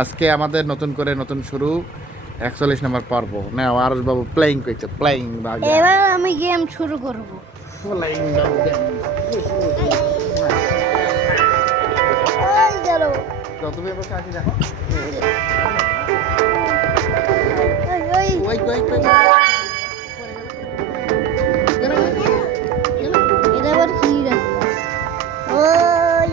আজকে আমাদের নতুন করে নতুন শুরু 41 নম্বর পর্ব। না আরশ বাবু প্লেইং করছে, প্লেইং বাগা এবার আমি গেম শুরু করব। প্লেইং বাগা ওই গেল। যত বের কাছে দেখো। ওই ওই ওই ওই ওই এটা আবার কি রাস্তা? ওই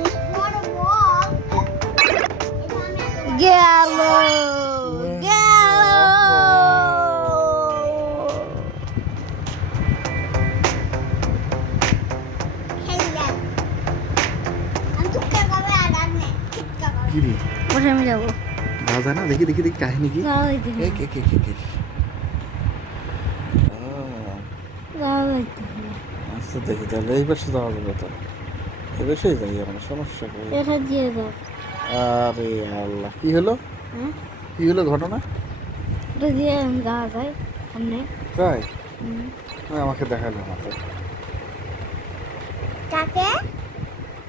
গেল গেল। কি রে ওটা আমি যাবো। রাজা না, দেখি দেখি দেখি কাহিনী কি? যাওয়া যাইতে হবে। কে কে কে কে যাওয়া যাইতে হবে। আচ্ছা দেখি তাহলে এই পাশে যাওয়া যাবে তো, এই পাশেই যাই আমরা, সমস্যা কি? এটা দিয়ে দাও। আরে আল্লাহ, কি হলো? হ্যাঁ, কি হলো ঘটনা? এটা দিয়ে যাওয়া যায় সামনে। তাই হুম। আমাকে দেখাইলো না তো, কাকে?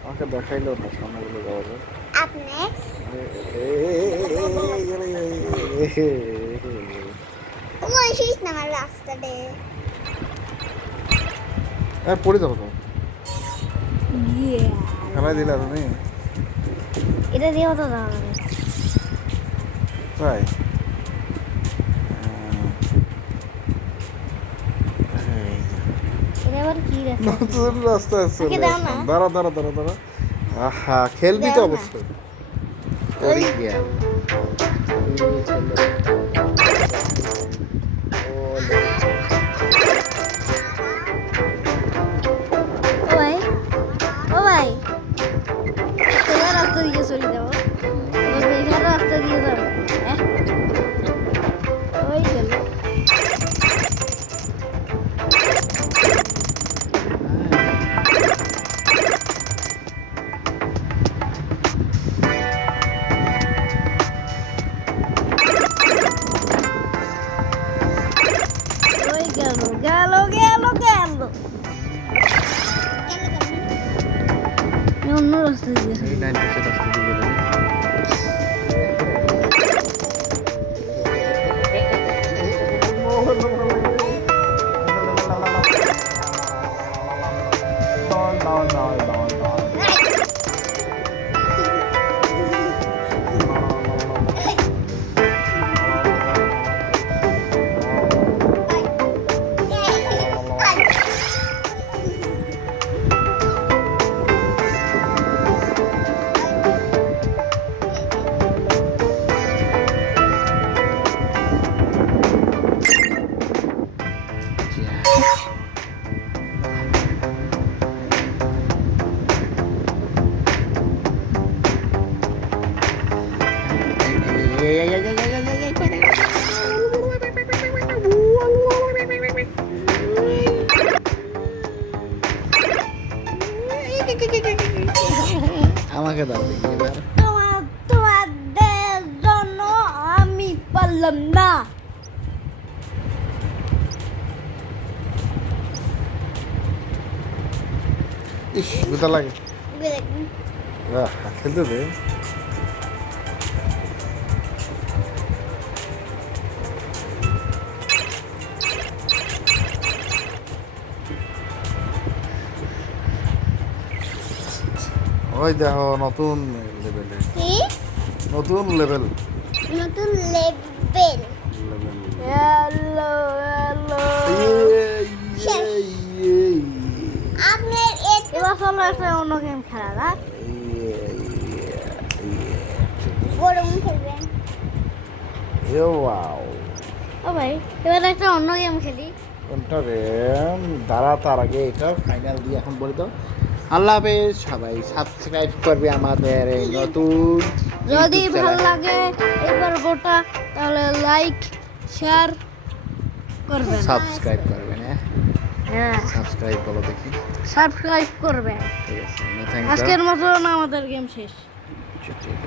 আমাকে দেখাইলো না সামনেগুলো যাওয়া যায়। আপনি কোন শেষ নামার রাস্তাতে পড়ে যাবো তো, Yeah. খেলাই দিলা তুমি? এটা দিয়েও তো যাওয়া যাবে। তাই এটা আবার কি রাস্তা? নতুন রাস্তা আছে, ওকে দাও না। দাঁড়া দাঁড়া দাঁড়া দাঁড়া। আহা, খেলবি তো দাও না। অবশ্যই। ওই গেল। ও ভাই, ও ভাই, তোমার রাস্তা দিয়ে চলে যাবো। এখানে রাস্তা দিয়ে যাবো। হ্যাঁ, ওই গেল। ওই গেল গেল গেল গেল। আমি অন্য রাস্তা দিয়ে এই 90% রাস্তা দিয়ে গেলে আমাকে দাও দেখি এবার। তোমাদের জন্য আমি পারলাম না। ইস, গুতা লাগে। খেলতে দে। ওই দেখো নতুন লেভেলে, কি নতুন লেভেল নতুন লেভেল হ্যালো হ্যালো। আপনার এবার চলো একটা অন্য গেম খেলা যাক। গরম খেলবেন ও ভাই, এবার একটা অন্য গেম খেলি। কোনটা রে? দাঁড়া, তার আগে এটা ফাইনাল দিয়ে এখন বলে দাও। আল্লাহ হাফেজ, সবাই সাবস্ক্রাইব করবে আমাদের এই নতুন যদি YouTube ভালো চ্যানেল। লাগে এই পর্বটা তাহলে লাইক শেয়ার করবেন। সাবস্ক্রাইব করবেন। হ্যাঁ, হ্যাঁ, সাবস্ক্রাইব বলো দেখি। সাবস্ক্রাইব করবেন। ঠিক আছে, থ্যাংক আজকের মতন আমাদের গেম শেষ। ইউ।